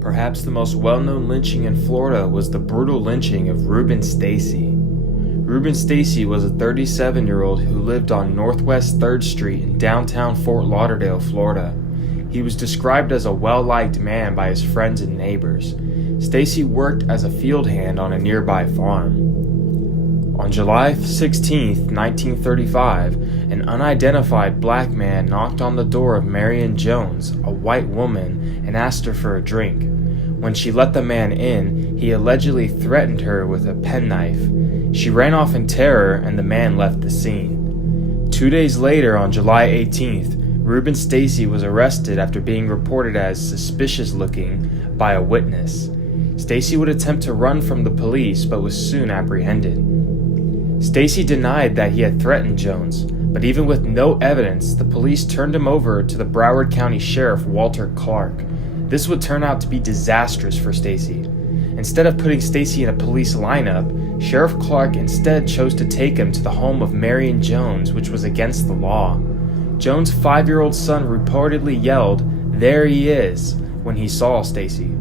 Perhaps the most well-known lynching in Florida was the brutal lynching of Rubin Stacy. Rubin Stacy was a 37-year-old who lived on Northwest 3rd Street in downtown Fort Lauderdale, Florida. He was described as a well-liked man by his friends and neighbors. Stacy worked as a field hand on a nearby farm. On July 16, 1935, an unidentified black man knocked on the door of Marion Jones, a white woman, and asked her for a drink. When she let the man in, he allegedly threatened her with a penknife. She ran off in terror and the man left the scene. 2 days later, on July 18th, Rubin Stacy was arrested after being reported as suspicious looking by a witness. Stacy would attempt to run from the police but was soon apprehended. Stacy denied that he had threatened Jones, but even with no evidence, the police turned him over to the Broward County Sheriff Walter Clark. This would turn out to be disastrous for Stacy. Instead of putting Stacy in a police lineup, Sheriff Clark instead chose to take him to the home of Marion Jones, which was against the law. Jones' 5-year-old son reportedly yelled, "There he is," when he saw Stacy.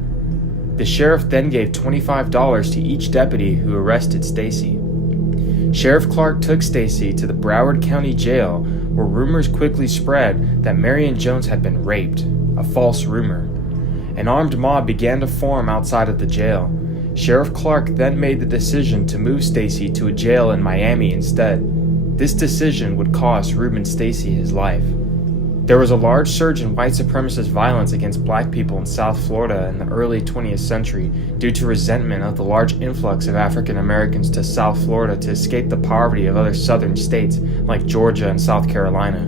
The sheriff then gave $25 to each deputy who arrested Stacy. Sheriff Clark took Stacy to the Broward County Jail, where rumors quickly spread that Marion Jones had been raped, a false rumor. An armed mob began to form outside of the jail. Sheriff Clark then made the decision to move Stacy to a jail in Miami instead. This decision would cost Rubin Stacy his life. There was a large surge in white supremacist violence against black people in South Florida in the early 20th century due to resentment of the large influx of African Americans to South Florida to escape the poverty of other southern states like Georgia and South Carolina.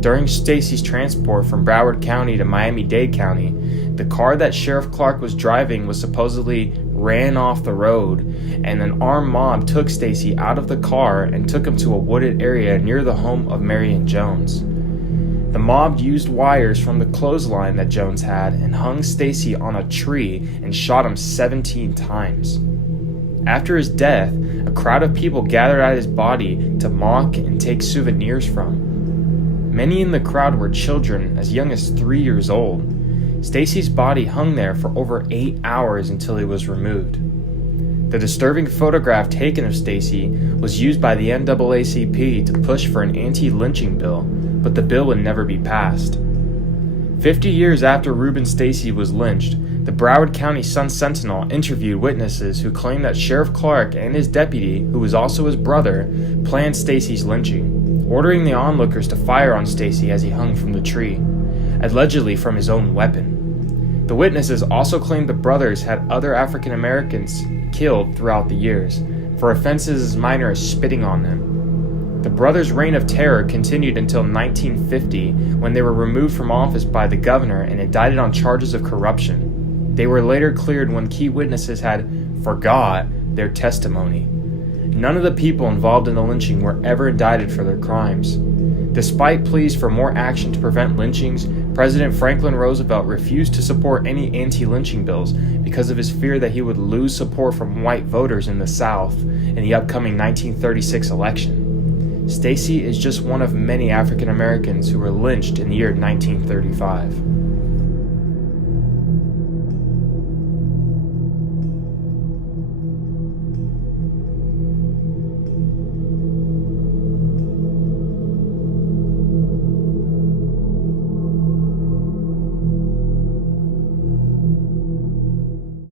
During Stacy's transport from Broward County to Miami-Dade County, the car that Sheriff Clark was driving was supposedly ran off the road, and an armed mob took Stacy out of the car and took him to a wooded area near the home of Marion Jones. The mob used wires from the clothesline that Jones had and hung Stacy on a tree and shot him 17 times. After his death, a crowd of people gathered at his body to mock and take souvenirs from. Many in the crowd were children as young as 3 years old. Stacy's body hung there for over 8 hours until he was removed. The disturbing photograph taken of Stacy was used by the NAACP to push for an anti-lynching bill, but the bill would never be passed. 50 years after Rubin Stacy was lynched, the Broward County Sun-Sentinel interviewed witnesses who claimed that Sheriff Clark and his deputy, who was also his brother, planned Stacy's lynching, ordering the onlookers to fire on Stacy as he hung from the tree, allegedly from his own weapon. The witnesses also claimed the brothers had other African Americans killed throughout the years, for offenses as minor as spitting on them. The brothers' reign of terror continued until 1950, when they were removed from office by the governor and indicted on charges of corruption. They were later cleared when key witnesses had forgot their testimony. None of the people involved in the lynching were ever indicted for their crimes. Despite pleas for more action to prevent lynchings, President Franklin Roosevelt refused to support any anti-lynching bills because of his fear that he would lose support from white voters in the South in the upcoming 1936 election. Stacy is just one of many African Americans who were lynched in the year 1935.